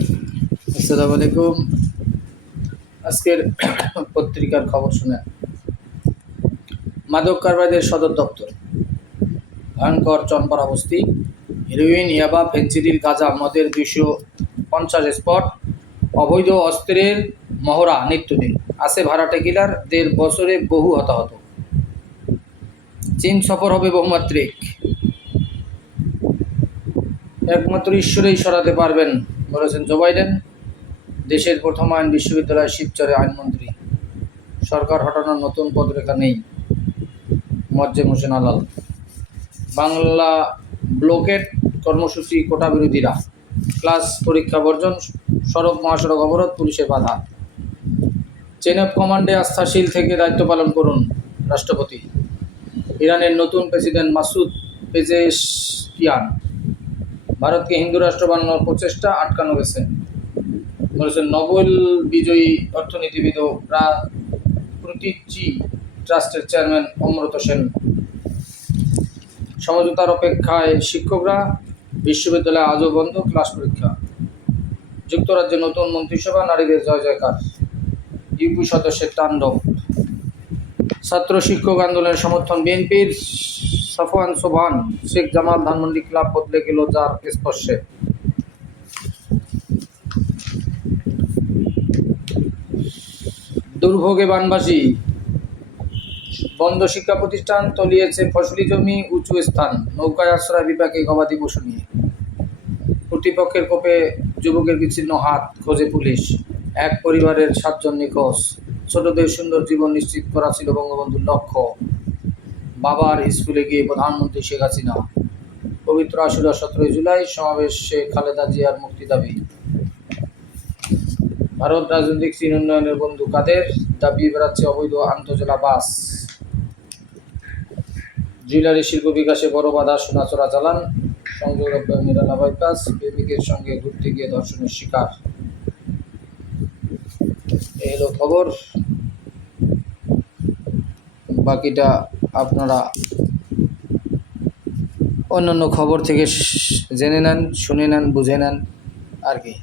আসসালামু আলাইকুম। আজকের পত্রিকার খবর শুনে মাদক কারবারিদের সদর দপ্তর ভয়ঙ্কর চনপাড়া বস্তি, হেরোইন, ইয়াবা, ফেনসিডিল, গাঁজা, মদের 250 স্পট, অবৈধ অস্ত্রের মহড়া নিত্যদিন। আছে ভাড়াটে কিলার, 1.5 বছরে বহু হতাহত। চীন সফর হবে বহুমাত্রিক, একমাত্র ঈশ্বরেই সরাতে পারবেন বলেছেন জো বাইডেন। দেশের প্রথম আইন বিশ্ববিদ্যালয় শিবচরে আইনমন্ত্রী। সরকার হটানোর নতুন পদরেখা নেই, মোয়াজ্জেম হোসেন আলাল। বাংলা ব্লকেট কর্মসূচি কোটা বিরোধীরা, ক্লাস পরীক্ষা বর্জন, সড়ক মহাসড়ক অবরোধ, পুলিশের বাধা। চেন অফ কমান্ডে আস্থাশীল থেকে দায়িত্ব পালন করুন রাষ্ট্রপতি। ইরানের নতুন প্রেসিডেন্ট মাসুদ পেজেশকিয়ান। ভারতকে হিন্দু রাষ্ট্র বানানোর প্রচেষ্টা আটকানো গেছে বলেছেন নোবেল বিজয়ী অর্থনীতিবিদ ও প্রতীচি ট্রাস্টের চেয়ারম্যান অমৃত সেন। সমঝোতার অপেক্ষায় শিক্ষকরা, বিশ্ববিদ্যালয়ে আজও বন্ধ ক্লাস পরীক্ষা। যুক্তরাজ্যে নতুন মন্ত্রিসভা, নারীদের জয় জয়কার। ইউপি সদস্যের তাণ্ডব। ছাত্র শিক্ষক আন্দোলনের সমর্থন বিএনপির। সাফওয়ান সোবহান, শেখ জামাল, ধানমন্ডি ক্লাব বদলে গেল যার স্পর্শে। দুর্ভোগে বানবাসী, বন্ধ শিক্ষা প্রতিষ্ঠান, তলিয়েছে ফসলি জমি, উঁচু স্থান। নৌকায় আশ্রয় বিপাকে গবাদি পশু নিয়ে। কর্তৃপক্ষের কোপে যুবকের বিচ্ছিন্ন হাত, খোঁজে পুলিশ। এক পরিবারের 7 জন নিখোঁজ। ছোটদের সুন্দর জীবন নিশ্চিত করা ছিল বঙ্গবন্ধুর লক্ষ্য। বাবার স্কুলে গিয়ে প্রধানমন্ত্রী শেখ হাসিনা। পবিত্র আশুরা 17 জুলাই, সমাবেশে খালেদা জিয়ার মুক্তি দাবি। ভারত রাজনৈতিক চীন উন্নয়নের বন্ধু কাদের, দাবি বেড়াচ্ছে অবৈধ আন্তঃজেলা বাস। জুয়েলারি শিল্প বিকাশে বড় বাধা, সোনা চোরাচালান। সংযোগ নিরালা বাইপাস, প্রেমিকের সঙ্গে ঘুরতে গিয়ে ধর্ষণের শিকার। এই হলো খবর, বাকিটা আপনারা অন্যান্য খবর থেকে জেনে নেন, শুনে নেন, বুঝে নেন আর কি।